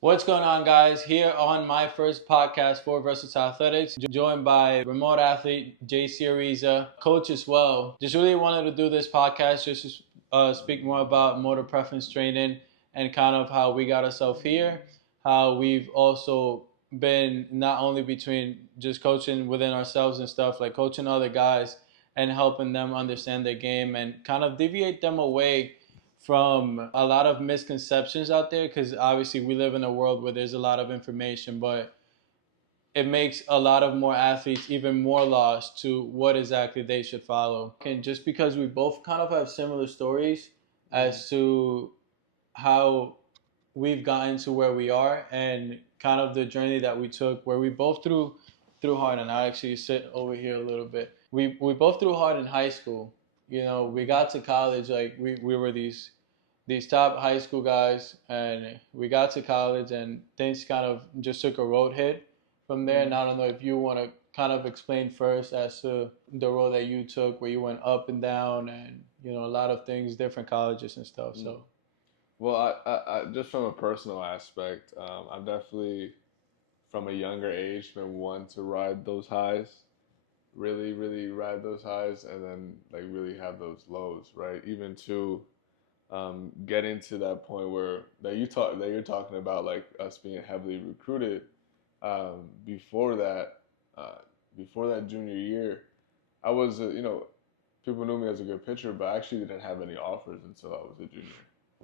What's going on, guys? Here on my first podcast for Versatile Athletics, joined by remote athlete JC Ariza, coach as well. Just really wanted to do this podcast just to speak more about motor preference training and kind of how we got ourselves here, how we've also been not only between just coaching within ourselves and stuff, like coaching other guys and helping them understand their game and kind of deviate them away from a lot of misconceptions out there, because obviously we live in a world where there's a lot of information, but it makes a lot of more athletes even more lost to what exactly they should follow. And just because we both kind of have similar stories as to how we've gotten to where we are and kind of the journey that we took, where we both threw hard. And I actually sit over here a little bit. We both threw hard in high school. You know, we got to college, like we were these top high school guys, and we got to college and things kind of just took a road hit from there. And I don't know if you want to kind of explain first as to the road that you took, where you went up and down and, you know, a lot of things, different colleges and stuff. So Well, I just from a personal aspect, I've definitely, from a younger age, been one to ride those highs, really, really ride those highs, and then like really have those lows, right? Even to getting to that point where that you're talking about, like us being heavily recruited. Before that, uh, before that junior year, I was, people knew me as a good pitcher, but I actually didn't have any offers until I was a junior.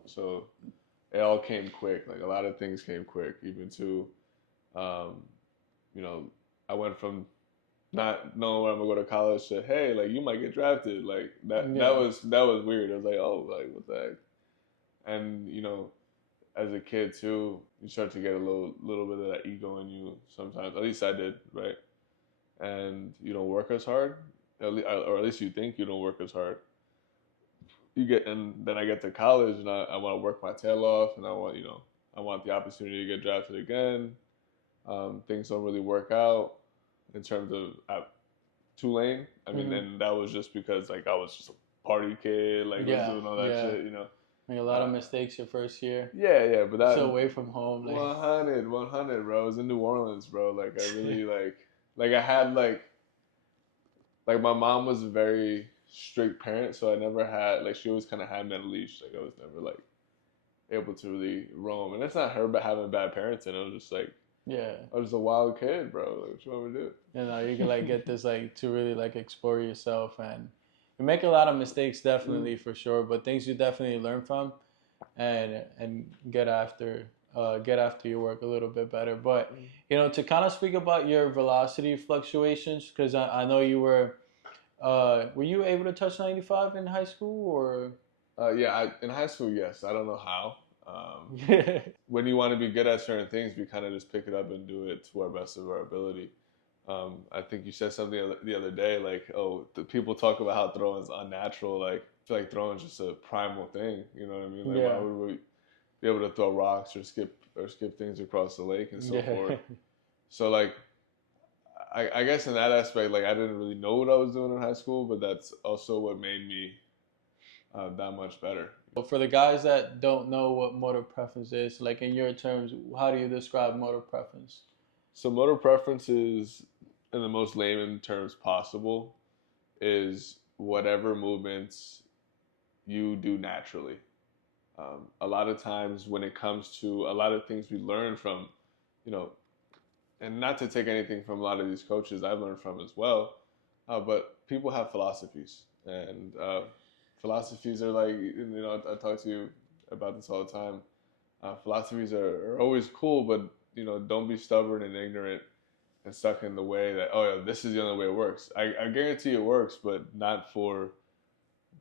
So it all came quick. Like a lot of things came quick. Even to, um, you know, I went from not knowing where I'm gonna go to college to, hey, like you might get drafted. Like that. yeah. That was weird. I was like, oh, like what the heck? And as a kid too, you start to get a little bit of that ego in you sometimes. At least I did, right? And you don't work as hard, or at least you think you don't work as hard. And then I get to college and I want to work my tail off, and I want the opportunity to get drafted again. Things don't really work out in terms of Tulane. I mean, and that was just because like I was just a party kid, like was Yeah, doing all that yeah. shit. Make a lot of mistakes your first year. Yeah, but that So away from home, like 100, bro. I was in New Orleans, bro. Like I really like I had like my mom was a very strict parent, so I never had like she always kind of had me on a leash. Like I was never like able to really roam, and it's not her but having bad parenting. It was just like yeah. I was a wild kid, bro. Like what you want me to do? You know, you can like get this like to really like explore yourself, and you make a lot of mistakes, definitely, for sure, but things you definitely learn from and get after your work a little bit better. But you know, to kind of speak about your velocity fluctuations, because I know you were you able to touch 95 in high school, or Yeah, in high school, yes. I don't know how. When you want to be good at certain things, we kind of just pick it up and do it to our best of our ability. I think you said something the other day, like, oh, the people talk about how throwing is unnatural. Like, I feel like throwing is just a primal thing. You know what I mean? Like, why yeah, would we be able to throw rocks or skip things across the lake and so yeah. forth? So, like, I guess in that aspect, like, I didn't really know what I was doing in high school, but that's also what made me that much better. For the guys that don't know what motor preference is, like in your terms, how do you describe motor preference? So, motor preference is, in the most layman terms possible, is whatever movements you do naturally. A lot of times when it comes to a lot of things we learn from, you know, and not to take anything from a lot of these coaches I've learned from as well, but people have philosophies, and philosophies are like, I talk to you about this all the time. Philosophies are always cool, but don't be stubborn and ignorant and stuck in the way that, oh yeah, this is the only way it works. I guarantee it works, but not for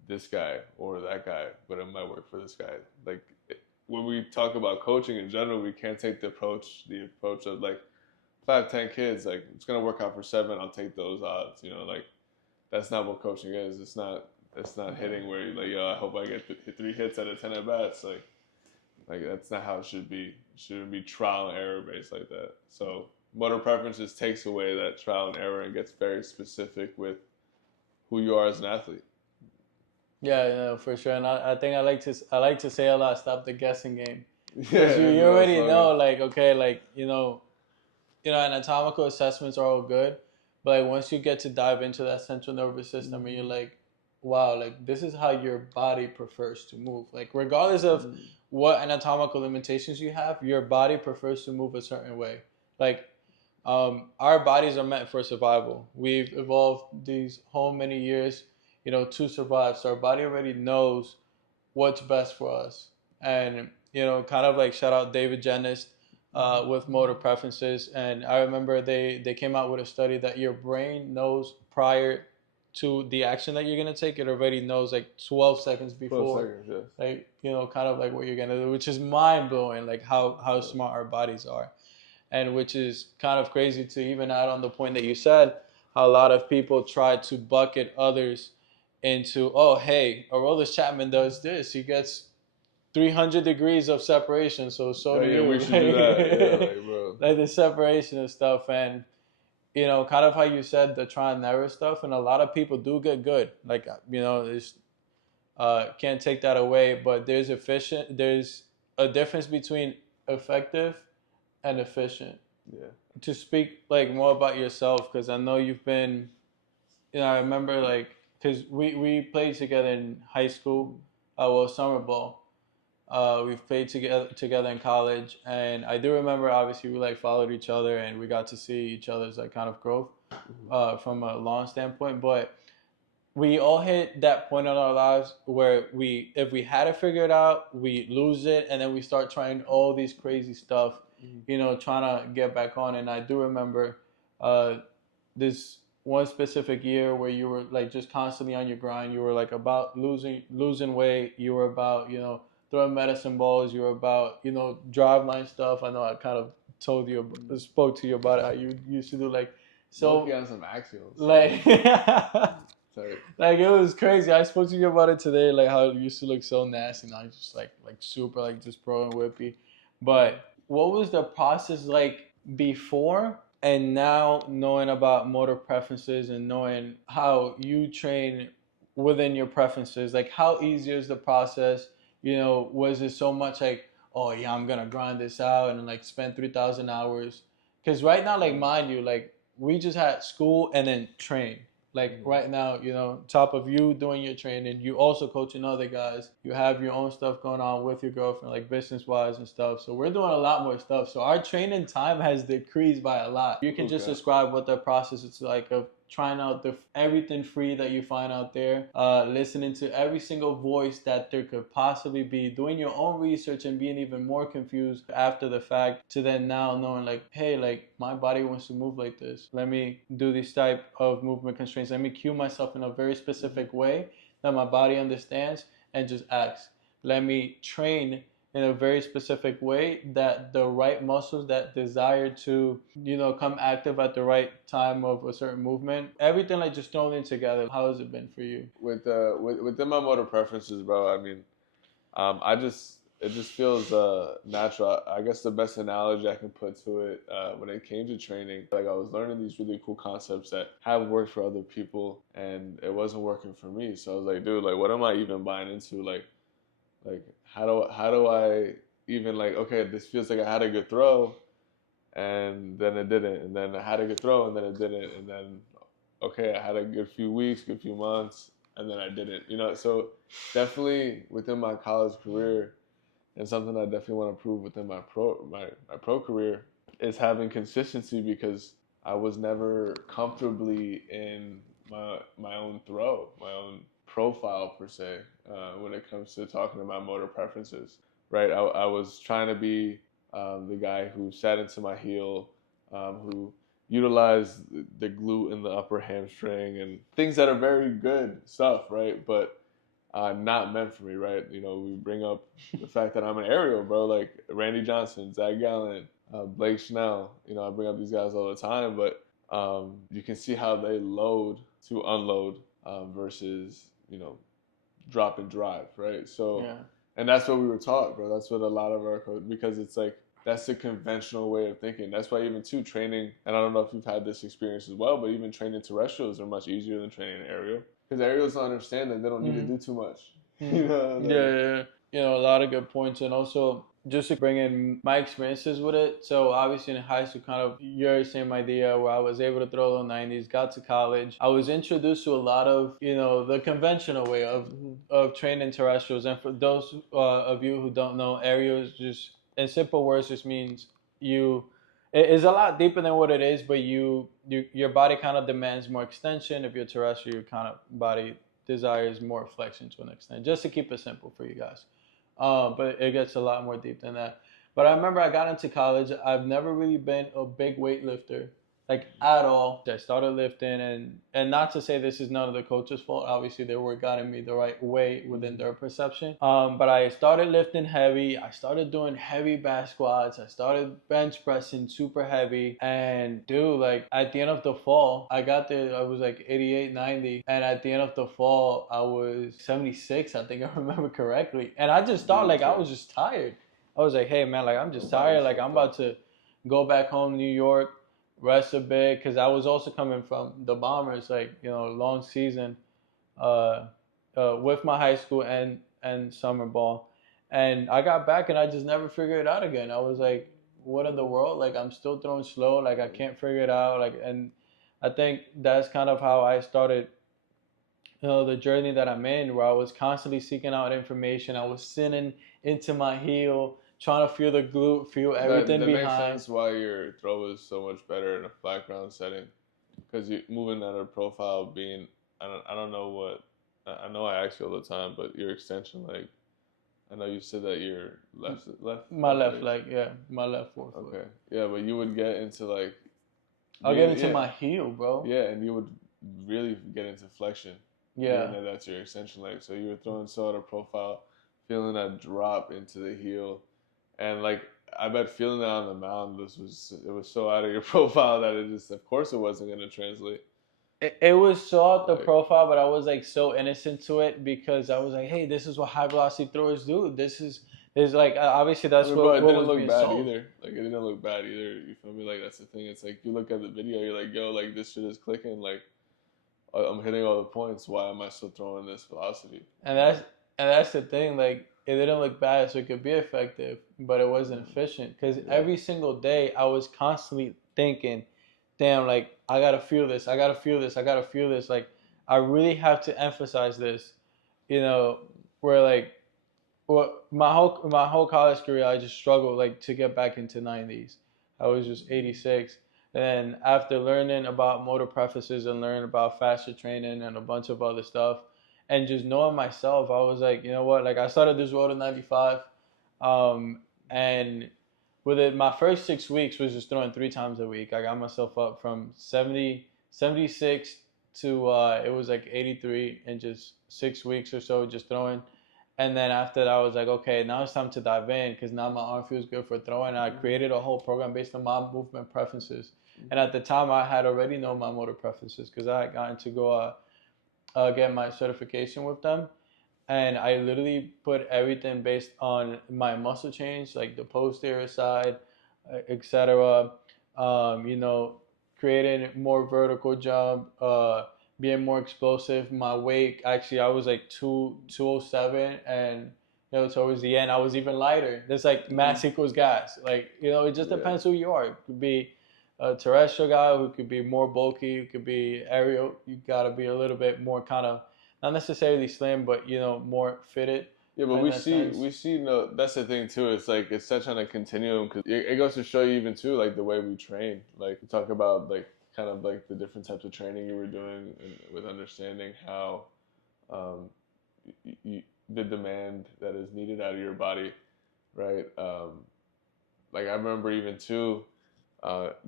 this guy or that guy, but it might work for this guy. Like when we talk about coaching in general, we can't take the approach of like 5, 10 kids, like it's gonna work out for 7. I'll take those odds. Like that's not what coaching is. It's not hitting where you're like, yo, I hope I get 3 hits out of 10 at bats. Like that's not how it should be. It shouldn't be trial and error based like that. So motor preferences takes away that trial and error and gets very specific with who you are as an athlete. Yeah, for sure. And I think I like to say a lot, stop the guessing game. Because you already know, like, okay, like, anatomical assessments are all good, but like once you get to dive into that central nervous system, and you're like, wow, like this is how your body prefers to move. Like regardless of what anatomical limitations you have, your body prefers to move a certain way. Like our bodies are meant for survival. We've evolved these whole many years, to survive. So our body already knows what's best for us. And, kind of like shout out David Jennis with motor preferences. And I remember they came out with a study that your brain knows prior to the action that you're going to take. It already knows like 12 seconds before. 12 seconds, yes. Like, kind of like what you're going to do, which is mind blowing, like how smart our bodies are. And which is kind of crazy to even add on the point that you said, how a lot of people try to bucket others into, oh, hey, Aroldis Chapman does this. He gets 300 degrees of separation, so do you. We should do that. Yeah, like, bro. Like the separation and stuff. And, kind of how you said the trial and error stuff. And a lot of people do get good. Like, there's, can't take that away. But there's a difference between effective and efficient. Yeah. To speak like more about yourself, because I know you've been, I remember like, because we played together in high school, summer ball. We've played together in college, and I do remember obviously we like followed each other and we got to see each other's like kind of growth from a long standpoint. But we all hit that point in our lives where if we had it figured out, we lose it, and then we start trying all these crazy stuff, trying to get back on. And I do remember this one specific year where you were like just constantly on your grind. You were like about losing weight. You were about, throwing medicine balls. You were about, driveline stuff. I know I kind of spoke to you about it, how you used to do like, so on some axioms. Like, Sorry. Like it was crazy. I spoke to you about it today, like how it used to look so nasty. Now it's just like super like just pro and whippy. But what was the process like before and now, knowing about motor preferences and knowing how you train within your preferences? Like how easy is the process? Was it so much like, oh yeah, I'm gonna grind this out and like spend 3,000 hours? Because right now, like mind you, like we just had school and then train. Like right now, top of you doing your training, you also coaching other guys. You have your own stuff going on with your girlfriend, like business-wise and stuff. So we're doing a lot more stuff. So our training time has decreased by a lot. You can just describe what the process is like of trying out everything free that you find out there, listening to every single voice that there could possibly be, doing your own research and being even more confused after the fact, to then now knowing like, hey, like my body wants to move like this. Let me do this type of movement constraints. Let me cue myself in a very specific way that my body understands and just acts. Let me train in a very specific way that the right muscles that desire to, come active at the right time of a certain movement. Everything like just thrown in together. How has it been for you? Within my motor preferences, bro, I mean, it just feels natural. I guess the best analogy I can put to it when it came to training, like I was learning these really cool concepts that have worked for other people and it wasn't working for me. So I was like, dude, like what am I even buying into? Like how do I even like, okay, this feels like I had a good throw and then it didn't, and then I had a good throw and then it didn't, and then okay, I had a good few weeks, good few months, and then I didn't. So definitely within my college career, and something I definitely want to prove within my pro career, is having consistency, because I was never comfortably in my own throw, my own profile per se, when it comes to talking about motor preferences, right? I was trying to be the guy who sat into my heel, who utilized the glute in the upper hamstring and things that are very good stuff, right? But not meant for me, right? We bring up the fact that I'm an aerial, bro, like Randy Johnson, Zach Gallen, Blake Schnell. I bring up these guys all the time, but you can see how they load to unload versus, drop and drive, right? So, yeah. And that's what we were taught, bro. That's what a lot of our coach, because it's like, that's the conventional way of thinking. That's why even training, and I don't know if you've had this experience as well, but even training terrestrials are much easier than training aerial. Because aerials don't understand that they don't need to do too much. Yeah. A lot of good points. And also, just to bring in my experiences with it. So obviously in high school, kind of your same idea where I was able to throw the 90s, got to college. I was introduced to a lot of, the conventional way of training terrestrials. And for those of you who don't know, aerials just, in simple words, just means it is a lot deeper than what it is, but your body kind of demands more extension. If you're terrestrial, your kind of body desires more flexion to an extent, just to keep it simple for you guys. But it gets a lot more deep than that. But I remember I got into college. I've never really been a big weightlifter, like at all. I started lifting, and not to say this is none of the coach's fault. Obviously, they were guiding me the right way within their perception. But I started lifting heavy. I started doing heavy back squats. I started bench pressing super heavy. And dude, like at the end of the fall, I got there. I was like 88, 90, and at the end of the fall, I was 76. I think I remember correctly. And I just thought like I was just tired. I was like, hey man, like I'm just tired. Like I'm about to go back home to New York, rest a bit, because I was also coming from the Bombers, like long season, with my high school and summer ball, and I got back and I just never figured it out again. I was like, what in the world? Like I'm still throwing slow. Like I can't figure it out. Like, and I think that's kind of how I started the journey that I'm in, where I was constantly seeking out information. I was sinning into my heel, trying to feel the glute, feel everything that behind. makes sense why your throw is so much better in a flat ground setting, because you moving at a profile being I don't know what I know I ask you all the time, but your extension leg. I know you said that your left. My left leg, yeah, my left forefoot. Okay, yeah, but you would get into like. I'll get into my heel, bro. Yeah, and you would really get into flexion. Yeah. And that's your extension leg. So you were throwing so out of profile, feeling that drop into the heel, and like I bet feeling that on the mound, it was so out of your profile that it just, of course, it wasn't gonna translate. It was so out the profile, but I was like so innocent to it because I was like, hey, this is what high velocity throwers do. This is like obviously that's but it what didn't was look bad sold. either. Like it didn't look bad either. You feel me? Like that's the thing. It's like you look at the video, you're like, yo, like this shit is clicking. Like I'm hitting all the points. Why am I still throwing this velocity? And that's the thing. Like it didn't look bad, so it could be effective, but it wasn't efficient because every single day I was constantly thinking, damn, like I gotta feel this. I gotta feel this. I gotta feel this. Like I really have to emphasize this. Where like my whole college career, I just struggled like to get back into 90s. I was just 86. And then after learning about motor preferences and learning about fascia training and a bunch of other stuff, and just knowing myself, I was like, you know what? Like I started this road in 95, and with it, my first 6 weeks was just throwing 3 times a week. I got myself up from 76 to it was like 83 in just 6 weeks or so, just throwing. And then after that, I was like, okay, now it's time to dive in because now my arm feels good for throwing. And I created a whole program based on my movement preferences. And at the time, I had already known my motor preferences because I had gotten to go get my certification with them. And I literally put everything based on my muscle change, like the posterior side, etc. Creating more vertical jump, being more explosive. My weight, actually, I was like 207, and towards the end, I was even lighter. There's like mass equals gas. Like it just depends who you are. It could be a terrestrial guy who could be more bulky, who could be aerial. You gotta be a little bit more kind of not necessarily slim, but more fitted. Yeah, but we see. No, that's the thing too. It's like it's such on a continuum because it goes to show you even too, like the way we train. Like we talk about like kind of like the different types of training you were doing, and with understanding how the demand that is needed out of your body, right? Like I remember even too.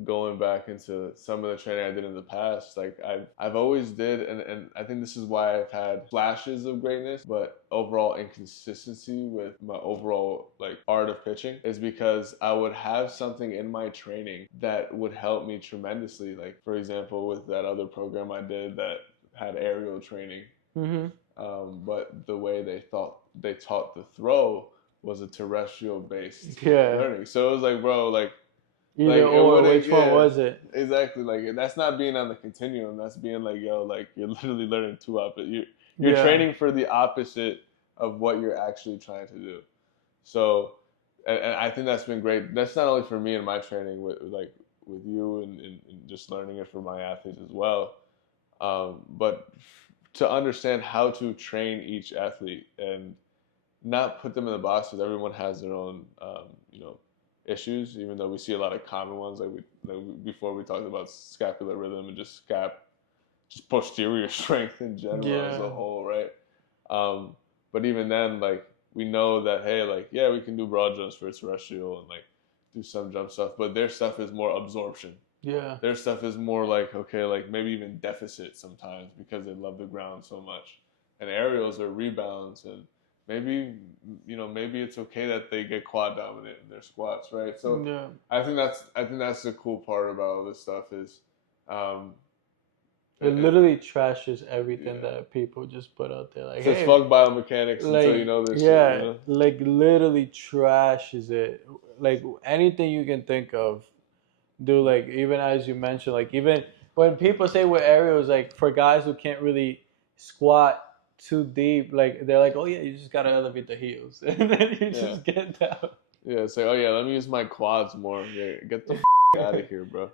Going back into some of the training I did in the past, like I've always did, and I think this is why I've had flashes of greatness, but overall inconsistency with my overall like art of pitching is because I would have something in my training that would help me tremendously. Like for example, with that other program I did that had aerial training, but the way they taught the throw was a terrestrial based learning. So it was like, bro, like. Which one was it? Exactly, like that's not being on the continuum. That's being like, yo, like you're literally learning two opposite. You're training for the opposite of what you're actually trying to do. So and I think that's been great. That's not only for me and my training with you and just learning it for my athletes as well, but to understand how to train each athlete and not put them in the box because everyone has their own issues. Even though we see a lot of common ones, before we talked about scapular rhythm and just posterior strength in general as a whole, right? But even then, like we know that hey, like yeah, we can do broad jumps for terrestrial and like do some jump stuff, but their stuff is more absorption. Yeah. Their stuff is more like okay, like maybe even deficit sometimes because they love the ground so much. And aerials are rebounds and maybe it's okay that they get quad dominant in their squats, right? So Yeah. I think that's the cool part about all this stuff is it literally trashes everything that people just put out there. Like, says hey, fuck biomechanics like, until you know this yeah, shit, you know? like literally trashes it. Like anything you can think of, do like even as you mentioned, like even when people say with aerials, like for guys who can't really squat too deep, like they're like, oh yeah, you just gotta elevate the heels, and then you just get down. Yeah, it's like, oh yeah, let me use my quads more. Yeah, get the out of here, bro.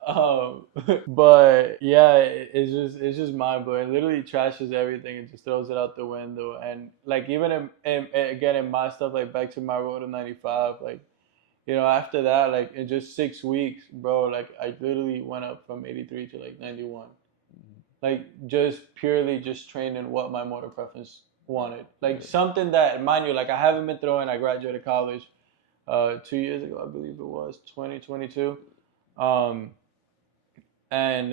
But yeah, it's just mind blowing. It literally trashes everything and just throws it out the window. And like even again in my stuff, like back to my road to 95, like after that, like in just 6 weeks, bro, like I literally went up from 83 to like 91. Like just purely just training what my motor preference wanted. Like something that, mind you, like I haven't been throwing. I graduated college 2 years ago, I believe it was 2022. And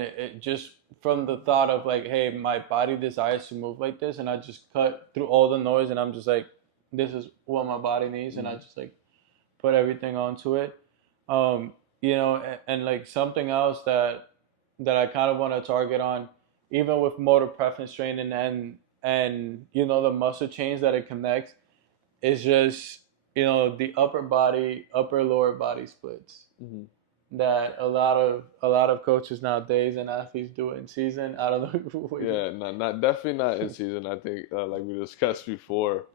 it just from the thought of like, hey, my body desires to move like this, and I just cut through all the noise, and I'm just like, this is what my body needs, and I just like put everything onto it. And like something else that I kind of want to target on, even with motor preference training and the muscle chains that it connects, is just the upper lower body splits. Mm-hmm. That a lot of coaches nowadays and athletes do in season. I don't know. Yeah, not definitely not in season. I think like we discussed before,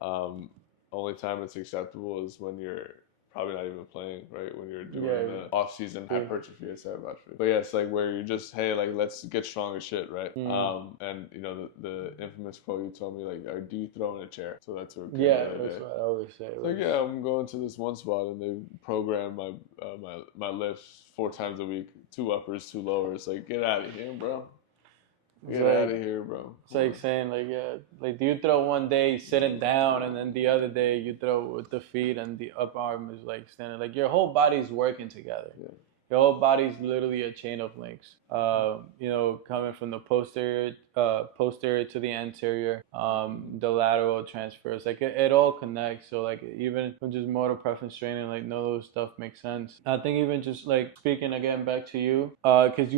only time it's acceptable is when you're probably not even playing, right? When you're doing the off-season hypertrophy instead of hypertrophy. But yeah, it's like where you're just, hey, like let's get strong as shit, right? And the infamous quote you told me, like, do you throw in a chair? So that's what. Yeah, that's what I always say. It's like, yeah, I'm going to this one spot and they program my lifts 4 times a week, 2 uppers, 2 lowers. Like, get out of here, bro. Get out of here, bro. It's like saying, like, yeah, like, do you throw one day sitting down and then the other day you throw with the feet and the upper arm is like standing? Like, your whole body's working together. Yeah. Your whole body's literally a chain of links. Coming from the posterior to the anterior, the lateral transfers, like it all connects. So like even from just motor preference training, like none of those stuff makes sense. I think even just like speaking again back to you, because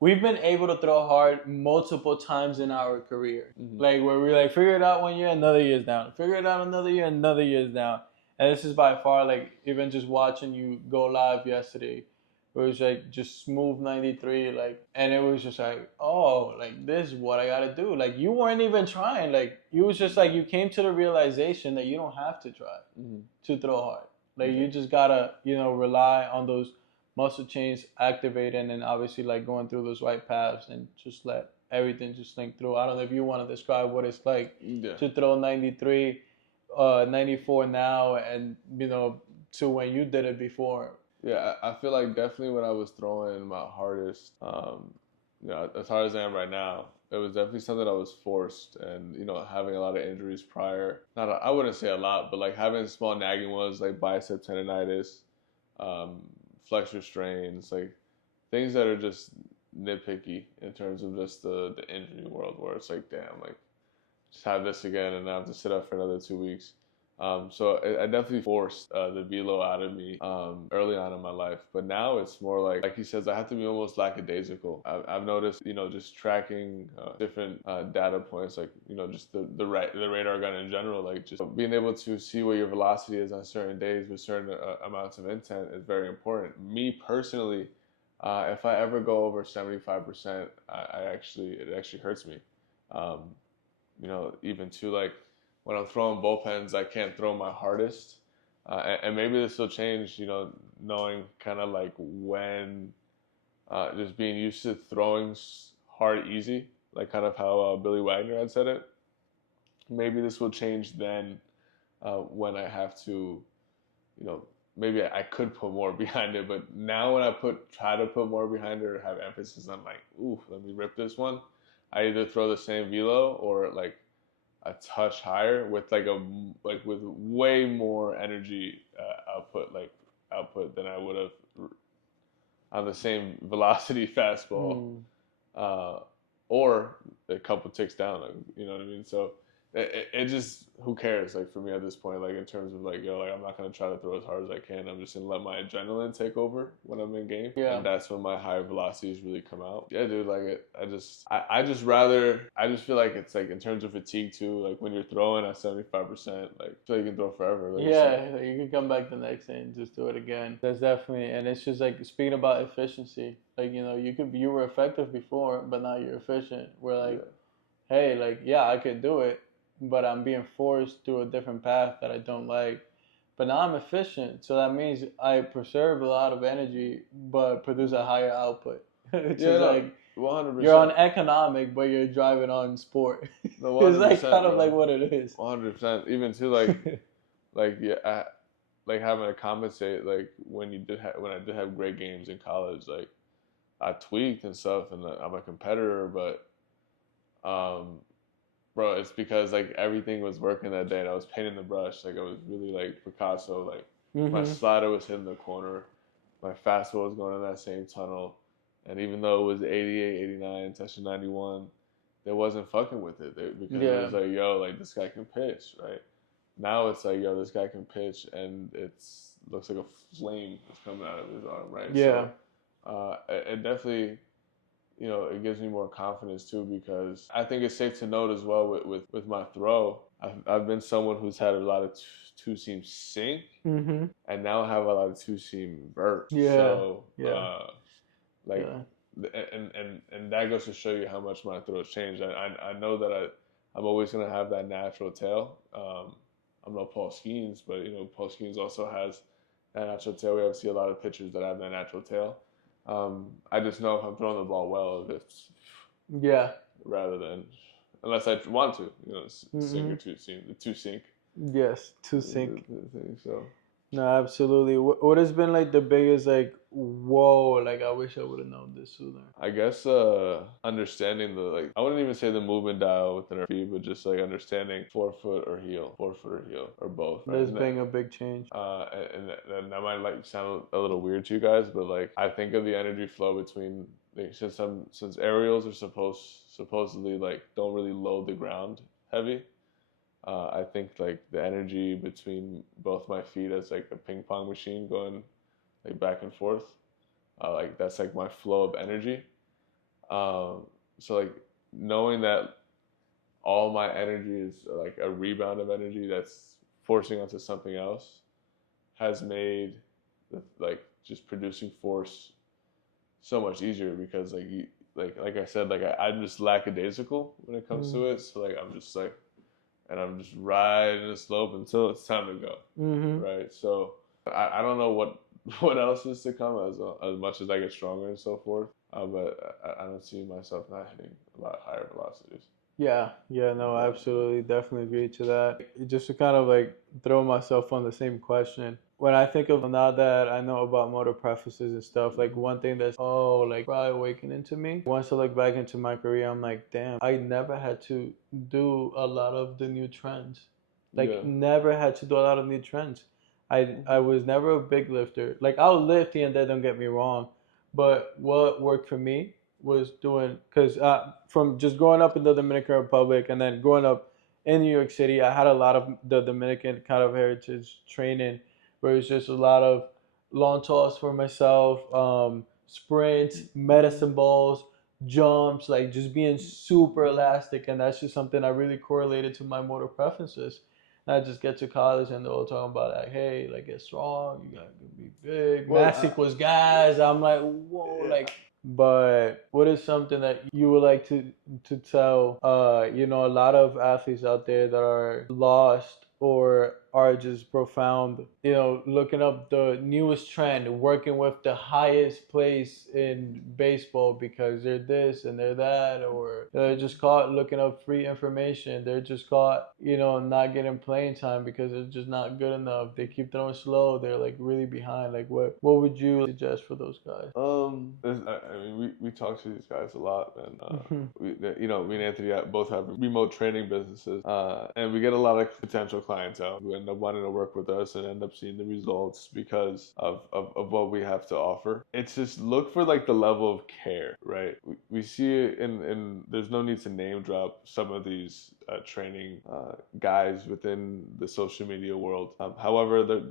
we've been able to throw hard multiple times in our career. Mm-hmm. Like where we like figure it out one year, another year's down. Figure it out another year, another year's down. And this is by far like even just watching you go live yesterday. It was like just smooth 93, like, and it was just like, oh, like this is what I gotta do. Like you weren't even trying. Like you was just like you came to the realization that you don't have to try to throw hard. Like you just gotta rely on those muscle chains activating and obviously like going through those right paths and just let everything just link through. I don't know if you want to describe what it's like to throw 93, 94 now, and to when you did it before. Yeah, I feel like definitely when I was throwing my hardest, as hard as I am right now, it was definitely something I was forced, and having a lot of injuries prior. I wouldn't say a lot, but like having small nagging ones like bicep tendonitis, flexor strains, like things that are just nitpicky in terms of just the injury world, where it's like, damn, like just have this again, and I have to sit up for another 2 weeks. So I definitely forced the velo out of me early on in my life, but now it's more like he says, I have to be almost lackadaisical. I've noticed, just tracking different data points, like just the radar gun in general, like just being able to see where your velocity is on certain days with certain amounts of intent is very important. Me personally, if I ever go over 75%, it actually hurts me. Even to like when I'm throwing bullpens, I can't throw my hardest And maybe this will change, you know, knowing kind of like when just being used to throwing hard easy, like kind of how Billy Wagner had said it. Maybe this will change then when I have to, you know, maybe I could put more behind it. But now when I try to put more behind it or have emphasis on like, ooh, let me rip this one, I either throw the same velo or like a touch higher with with way more energy output than I would have on the same velocity fastball, uh, or a couple ticks down. You know what I mean? So it just, who cares? Like for me at this point, like in terms of like, yo, like I'm not gonna try to throw as hard as I can. I'm just gonna let my adrenaline take over when I'm in game, and that's when my higher velocities really come out. Yeah, dude. Like I just feel like it's like in terms of fatigue too. Like when you're throwing at 75%, like I feel like you can throw forever. Like, Yeah, you can come back the next day and just do it again. That's definitely, and it's just like speaking about efficiency. Like, you know, you were effective before, but now you're efficient. We're like, hey, like, yeah, I could do it, but I'm being forced to a different path that I don't like. But now I'm efficient, so that means I preserve a lot of energy, but produce a higher output. Which is like 100%. You're on economic, but you're driving on sport. No, It's like 100%, kind of bro. like what it is. 100%. Even to like like having to compensate, like when I did have great games in college, like I tweaked and stuff, and I'm a competitor, but bro, it's because like everything was working that day, and I was painting the brush, like I was really like Picasso, like my slider was hitting the corner, my fastball was going in that same tunnel, and even though it was 88, 89, touching 91, they wasn't fucking with it because it was like, yo, like this guy can pitch, right? Now it's like, yo, this guy can pitch, and looks like a flame is coming out of his arm, right? Yeah. So, it definitely, you know, it gives me more confidence too, because I think it's safe to note as well with my throw, I've been someone who's had a lot of two seam sink, and now I have a lot of two seam vert. Yeah. So, Yeah. like, and that goes to show you how much my throw has changed. I know that I'm always gonna have that natural tail. I'm no Paul Skeens, but you know, Paul Skeens also has that natural tail. We obviously see a lot of pitchers that have that natural tail. I just know if I'm throwing the ball well, if it's rather than, unless I want to, you know, sink or two seam, the two sink. Yes, two sink. So. No, absolutely. What has been like the biggest like whoa? Like I wish I would have known this sooner. I guess understanding the, like, I wouldn't even say the movement dial within our feet, but just like understanding forefoot or heel or both. Right? There's been a big change. And that might like sound a little weird to you guys, but like I think of the energy flow between, like, since aerials are supposedly like don't really load the ground heavy. I think like the energy between both my feet as like a ping pong machine going like back and forth. Like that's like my flow of energy. So like knowing that all my energy is like a rebound of energy that's forcing onto something else has made like just producing force so much easier, because like I said, like I'm just lackadaisical when it comes to it. So like I'm just like, and I'm just riding the slope until it's time to go. Right. So I don't know what else is to come as much as I get stronger and so forth. But I don't see myself not hitting a lot higher velocities. Yeah, no, I absolutely, definitely agree to that. Just to kind of like throw myself on the same question. When I think of now that I know about motor preferences and stuff, like one thing that's like probably awakening to me. Once I look back into my career, I'm like, damn, I never had to do a lot of the new trends. Like never had to do a lot of new trends. I was never a big lifter. Like I'll lift here and there, don't get me wrong, but what worked for me was doing, because from just growing up in the Dominican Republic and then growing up in New York City, I had a lot of the Dominican kind of heritage training, where it's just a lot of long toss for myself, sprints, medicine balls, jumps, like just being super elastic, and that's just something I really correlated to my motor preferences. And I just get to college and they're all talking about like, hey, like get strong, you gotta be big. Mass equals guys. I'm like, whoa, like. But what is something that you would like to tell, you know, a lot of athletes out there that are lost or are just profound. Looking up the newest trend, working with the highest place in baseball because they're this and they're that, or they're just caught looking up free information. They're just caught, not getting playing time because they're just not good enough. They keep throwing slow. They're like really behind. Like what would you suggest for those guys? I mean, we talk to these guys a lot, and me and Anthony both have remote training businesses, and we get a lot of potential clientele who end up wanting to work with us and end up seeing the results because of what we have to offer. It's just look for like the level of care, right? We see it in there's no need to name drop some of these training guys within the social media world. However,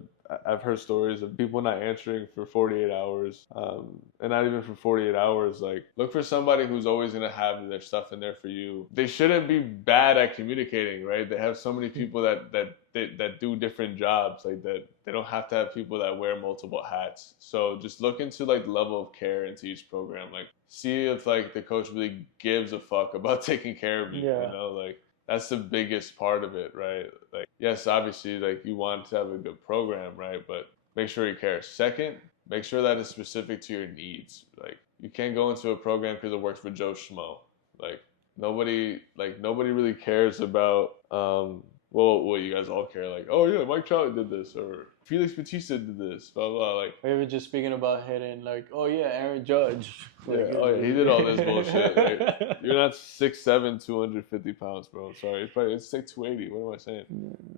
I've heard stories of people not answering for 48 hours, and not even for 48 hours. Like, look for somebody who's always going to have their stuff in there for you. They shouldn't be bad at communicating, right? They have so many people that do different jobs, like that they don't have to have people that wear multiple hats. So just look into like the level of care into each program. Like, see if like the coach really gives a fuck about taking care of you, like. That's the biggest part of it, right? Like, yes, obviously, like you want to have a good program, right? But make sure you care. Second, make sure that it's specific to your needs. Like, you can't go into a program because it works for Joe Schmo. Like, nobody really cares about, well, you guys all care. Like, oh yeah, Mike Trout did this, or Felix Bautista did this, blah blah. Like, or even just speaking about hitting, like, oh yeah, Aaron Judge. Like, he did all this bullshit. Like, you're not 6'7", 250 pounds, bro. Sorry, it's like 280. What am I saying?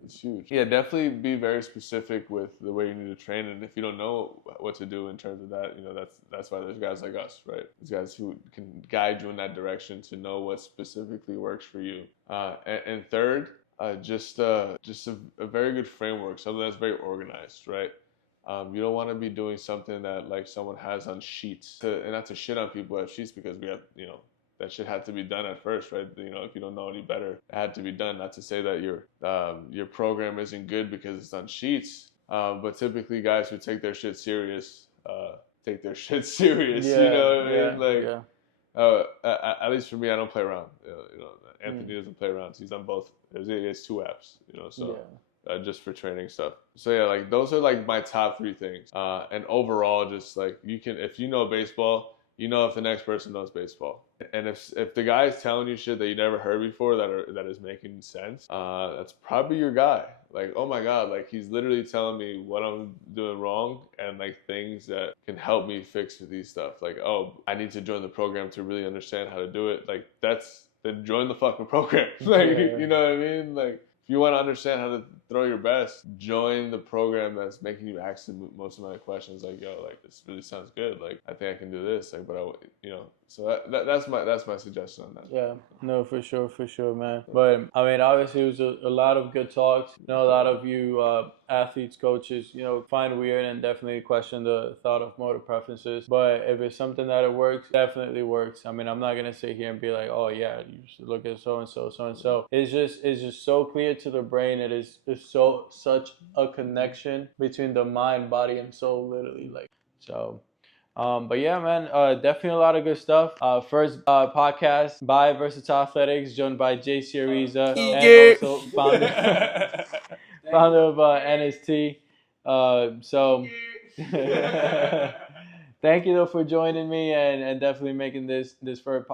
It's huge. Yeah, definitely be very specific with the way you need to train, and if you don't know what to do in terms of that, that's why there's guys like us, right? There's guys who can guide you in that direction to know what specifically works for you. And third, just a very good framework, something that's very organized, right? You don't want to be doing something that like someone has on sheets, and not to shit on people who have sheets, because we have, that shit had to be done at first, right? If you don't know any better, it had to be done. Not to say that your program isn't good because it's on sheets, but typically guys who take their shit serious, take their shit serious. Yeah, you know what I mean? Like, at least for me, I don't play around. Anthony doesn't play around. So he's on both. He has 2 apps. So. Yeah. Just for training stuff. So yeah, like those are like my top 3 things. And overall, just like if you know baseball, if the next person knows baseball. And if the guy is telling you shit that you never heard before that is making sense, that's probably your guy. Like, oh my God, like he's literally telling me what I'm doing wrong and like things that can help me fix these stuff. Like, oh, I need to join the program to really understand how to do it. Like then join the fucking program. Like, you know what I mean? Like, if you want to understand how to throw your best, join the program that's making you ask most of my questions. Like, yo, like this really sounds good. Like, I think I can do this. Like, but so that's my suggestion on that. Yeah, no, for sure, man. But I mean, obviously, it was a lot of good talks. A lot of you athletes, coaches, find weird and definitely question the thought of motor preferences. But if it's something that it works, definitely works. I mean, I'm not gonna sit here and be like, oh yeah, you should look at so and so. It's just so clear to the brain. It's such a connection between the mind, body, and soul, literally. Like so. But yeah, man, definitely a lot of good stuff. First podcast by Versatile Athletics, joined by JC Ariza, and also founder of NST. So thank you though for joining me and definitely making this first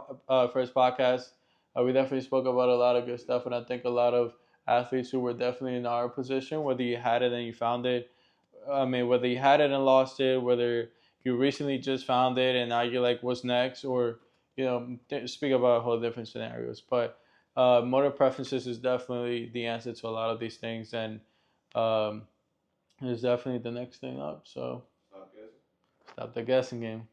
podcast. We definitely spoke about a lot of good stuff, and I think a lot of athletes who were definitely in our position, whether you had it and you found it, whether you had it and lost it, whether you recently just found it and now you're like, what's next? Or, speak about a whole different scenarios. But motor preferences is definitely the answer to a lot of these things. And it's definitely the next thing up. So stop the guessing game.